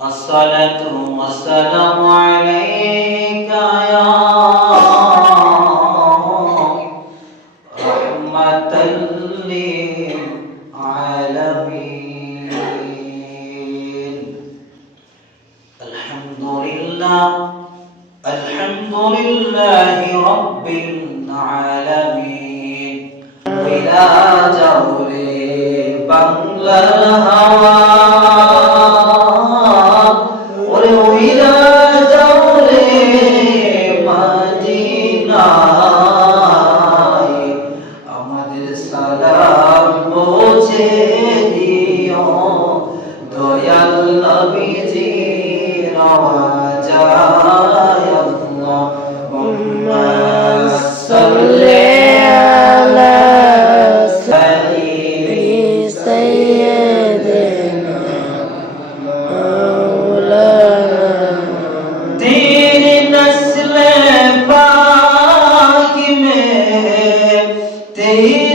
الصلاة والسلام عليك يا رحمة للعالمين. الحمد لله رب العالمين. إلى جور بنغلا الهوى وإلى جور مدينة আমাদের সালাম পৌঁছে দিও দয়াল নবীজি রওজায় আল্লাহুম্মা সাল্লি আলা সাইয়্যিদিনা মাওলানা तेरी नस्ल पाक में तेरी